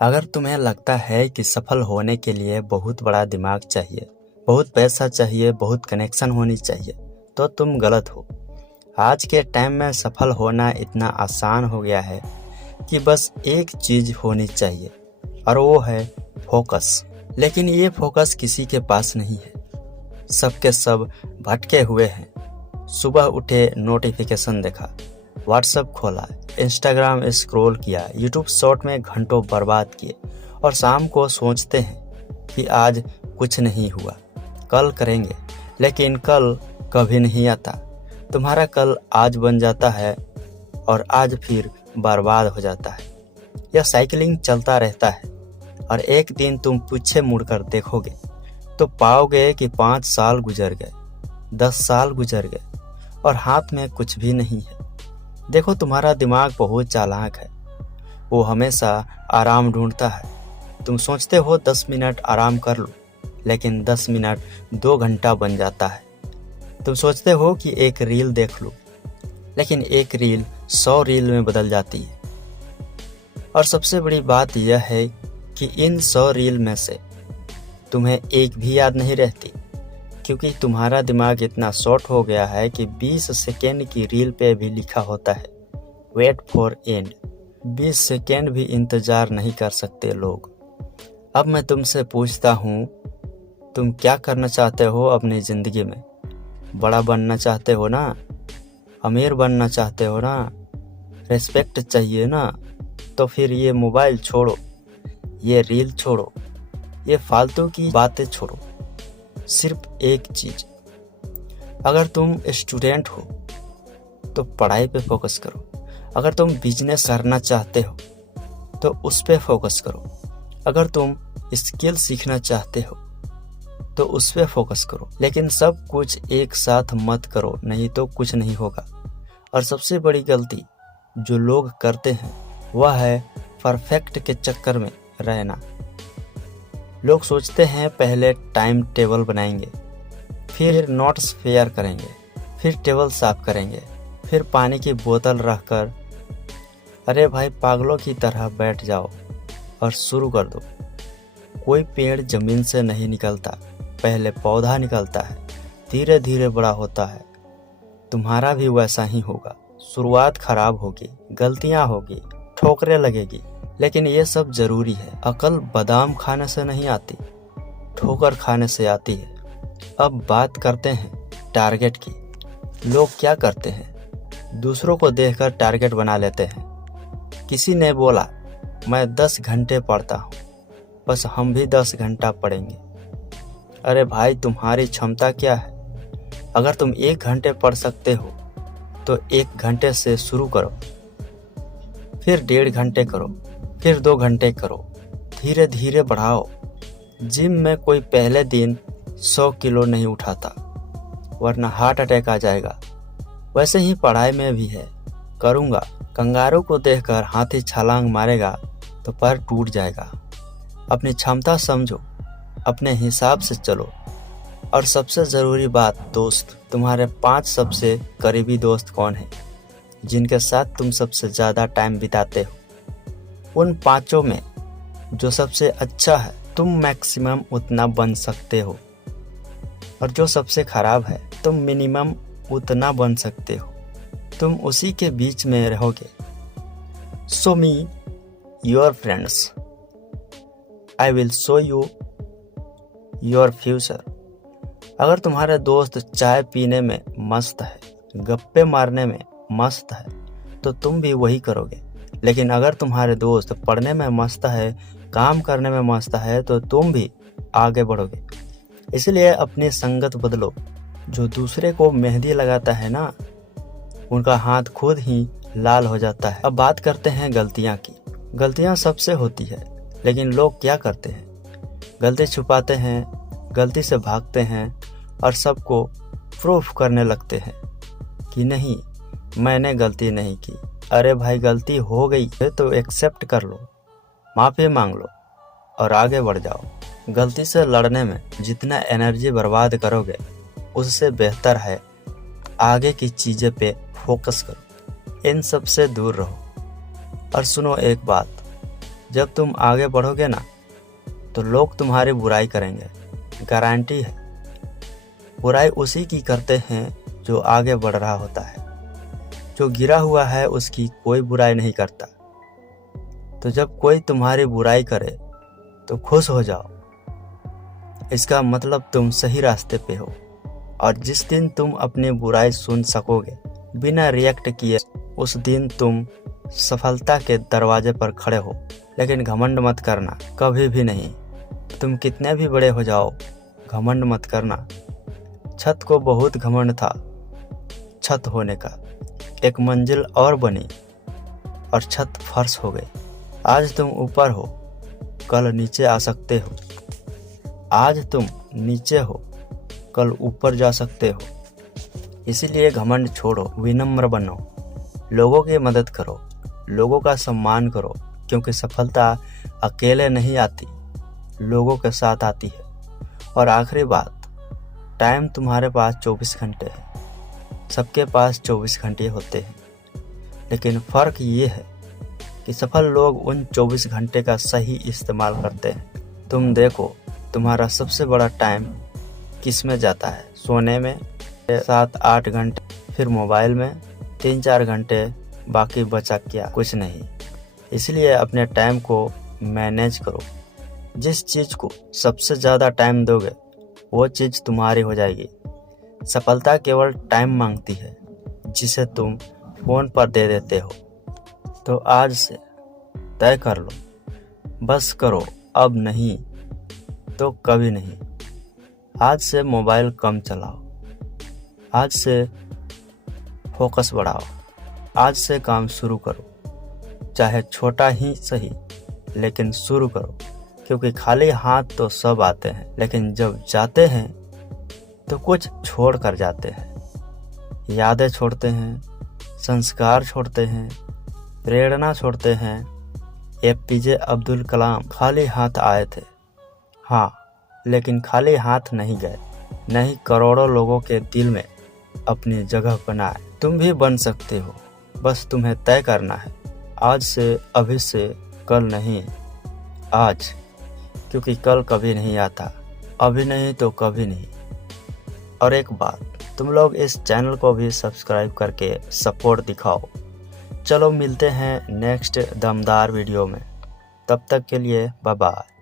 अगर तुम्हें लगता है कि सफल होने के लिए बहुत बड़ा दिमाग चाहिए, बहुत पैसा चाहिए, बहुत कनेक्शन होनी चाहिए, तो तुम गलत हो। आज के टाइम में सफल होना इतना आसान हो गया है कि बस एक चीज़ होनी चाहिए और वो है फोकस। लेकिन ये फोकस किसी के पास नहीं है। सबके सब भटके हुए हैं। सुबह उठे, नोटिफिकेशन देखा, व्हाट्सएप खोला, इंस्टाग्राम स्क्रॉल किया, यूट्यूब शॉर्ट में घंटों बर्बाद किए और शाम को सोचते हैं कि आज कुछ नहीं हुआ, कल करेंगे। लेकिन कल कभी नहीं आता। तुम्हारा कल आज बन जाता है और आज फिर बर्बाद हो जाता है। यह साइकिलिंग चलता रहता है और एक दिन तुम पीछे मुड़कर देखोगे तो पाओगे कि 5 साल गुजर गए, 10 साल गुजर गए और हाथ में कुछ भी नहीं है। देखो, तुम्हारा दिमाग बहुत चालाक है। वो हमेशा आराम ढूंढता है। तुम सोचते हो 10 मिनट आराम कर लो, लेकिन 10 मिनट 2 घंटा बन जाता है। तुम सोचते हो कि एक रील देख लो, लेकिन एक रील 100 रील में बदल जाती है। और सबसे बड़ी बात यह है कि इन 100 रील में से तुम्हें एक भी याद नहीं रहती, क्योंकि तुम्हारा दिमाग इतना शॉर्ट हो गया है कि 20 सेकेंड की रील पे भी लिखा होता है वेट फॉर एंड। 20 सेकेंड भी इंतज़ार नहीं कर सकते लोग। अब मैं तुमसे पूछता हूँ, तुम क्या करना चाहते हो अपनी ज़िंदगी में? बड़ा बनना चाहते हो ना? अमीर बनना चाहते हो ना? रिस्पेक्ट चाहिए ना? तो फिर ये मोबाइल छोड़ो, ये रील छोड़ो, ये फालतू की बातें छोड़ो। सिर्फ एक चीज़, अगर तुम स्टूडेंट हो तो पढ़ाई पे फोकस करो। अगर तुम बिजनेस करना चाहते हो तो उस पे फोकस करो। अगर तुम स्किल सीखना चाहते हो तो उस पे फोकस करो। लेकिन सब कुछ एक साथ मत करो, नहीं तो कुछ नहीं होगा। और सबसे बड़ी गलती जो लोग करते हैं वह है परफेक्ट के चक्कर में रहना। लोग सोचते हैं पहले टाइम टेबल बनाएंगे, फिर नोट्स फेयर करेंगे, फिर टेबल साफ करेंगे, फिर पानी की बोतल रखकर। अरे भाई, पागलों की तरह बैठ जाओ और शुरू कर दो। कोई पेड़ जमीन से नहीं निकलता, पहले पौधा निकलता है, धीरे धीरे बड़ा होता है। तुम्हारा भी वैसा ही होगा। शुरुआत खराब होगी, गलतियां होगी, ठोकरें लगेगी, लेकिन ये सब जरूरी है। अकल बादाम खाने से नहीं आती, ठोकर खाने से आती है। अब बात करते हैं टारगेट की। लोग क्या करते हैं? दूसरों को देखकर टारगेट बना लेते हैं। किसी ने बोला मैं 10 घंटे पढ़ता हूँ, बस हम भी 10 घंटा पढ़ेंगे। अरे भाई, तुम्हारी क्षमता क्या है? अगर तुम 1 घंटे पढ़ सकते हो तो 1 घंटे से शुरू करो, फिर 1.5 घंटे करो, फिर 2 घंटे करो, धीरे धीरे बढ़ाओ। जिम में कोई पहले दिन 100 किलो नहीं उठाता, वरना हार्ट अटैक आ जाएगा। वैसे ही पढ़ाई में भी है। करूँगा, कंगारू को देखकर हाथी छलांग मारेगा तो पैर टूट जाएगा। अपनी क्षमता समझो, अपने हिसाब से चलो। और सबसे ज़रूरी बात दोस्त, तुम्हारे 5 सबसे करीबी दोस्त कौन हैं, जिनके साथ तुम सबसे ज़्यादा टाइम बिताते हो? उन 5 में जो सबसे अच्छा है तुम मैक्सिमम उतना बन सकते हो, और जो सबसे खराब है तुम मिनिमम उतना बन सकते हो। तुम उसी के बीच में रहोगे। Show me your friends, I will show you your future. अगर तुम्हारे दोस्त चाय पीने में मस्त है, गप्पे मारने में मस्त है, तो तुम भी वही करोगे। लेकिन अगर तुम्हारे दोस्त पढ़ने में मस्त है, काम करने में मस्त है, तो तुम भी आगे बढ़ोगे। इसलिए अपनी संगत बदलो। जो दूसरे को मेहंदी लगाता है ना, उनका हाथ खुद ही लाल हो जाता है। अब बात करते हैं गलतियां की। गलतियां सबसे होती है, लेकिन लोग क्या करते हैं? गलती छुपाते हैं, गलती से भागते हैं और सबको प्रूफ करने लगते हैं कि नहीं, मैंने गलती नहीं की। अरे भाई, गलती हो गई है तो एक्सेप्ट कर लो, माफ़ी मांग लो और आगे बढ़ जाओ। गलती से लड़ने में जितना एनर्जी बर्बाद करोगे, उससे बेहतर है आगे की चीज़ें पे फोकस करो। इन सब से दूर रहो। और सुनो एक बात, जब तुम आगे बढ़ोगे ना तो लोग तुम्हारी बुराई करेंगे, गारंटी है। बुराई उसी की करते हैं जो आगे बढ़ रहा होता है। जो गिरा हुआ है उसकी कोई बुराई नहीं करता। तो जब कोई तुम्हारी बुराई करे तो खुश हो जाओ, इसका मतलब तुम सही रास्ते पे हो। और जिस दिन तुम अपनी बुराई सुन सकोगे बिना रिएक्ट किए, उस दिन तुम सफलता के दरवाजे पर खड़े हो। लेकिन घमंड मत करना, कभी भी नहीं। तुम कितने भी बड़े हो जाओ, घमंड मत करना। छत को बहुत घमंड था छत होने का, एक मंजिल और बनी और छत फर्श हो गई। आज तुम ऊपर हो, कल नीचे आ सकते हो। आज तुम नीचे हो, कल ऊपर जा सकते हो। इसीलिए घमंड छोड़ो, विनम्र बनो, लोगों की मदद करो, लोगों का सम्मान करो, क्योंकि सफलता अकेले नहीं आती, लोगों के साथ आती है। और आखिरी बात, टाइम तुम्हारे पास 24 घंटे है। सबके पास 24 घंटे होते हैं, लेकिन फ़र्क ये है कि सफल लोग उन 24 घंटे का सही इस्तेमाल करते हैं। तुम देखो, तुम्हारा सबसे बड़ा टाइम किस में जाता है? सोने में 7-8 घंटे, फिर मोबाइल में 3-4 घंटे, बाकी बचा क्या? कुछ नहीं। इसलिए अपने टाइम को मैनेज करो। जिस चीज़ को सबसे ज़्यादा टाइम दोगे वो चीज़ तुम्हारी हो जाएगी। सफलता केवल टाइम मांगती है, जिसे तुम फ़ोन पर दे देते हो। तो आज से तय कर लो, बस करो, अब नहीं तो कभी नहीं। आज से मोबाइल कम चलाओ, आज से फोकस बढ़ाओ, आज से काम शुरू करो, चाहे छोटा ही सही, लेकिन शुरू करो। क्योंकि खाली हाथ तो सब आते हैं, लेकिन जब जाते हैं तो कुछ छोड़ कर जाते हैं। यादें छोड़ते हैं, संस्कार छोड़ते हैं, प्रेरणा छोड़ते हैं। APJ अब्दुल कलाम खाली हाथ आए थे, हाँ, लेकिन खाली हाथ नहीं गए। नहीं, करोड़ों लोगों के दिल में अपनी जगह बनाए। तुम भी बन सकते हो, बस तुम्हें तय करना है। आज से, अभी से, कल नहीं, आज। क्योंकि कल कभी नहीं आता, अभी नहीं तो कभी नहीं। और एक बात, तुम लोग इस चैनल को भी सब्सक्राइब करके सपोर्ट दिखाओ। चलो मिलते हैं नेक्स्ट दमदार वीडियो में, तब तक के लिए बाय बाय।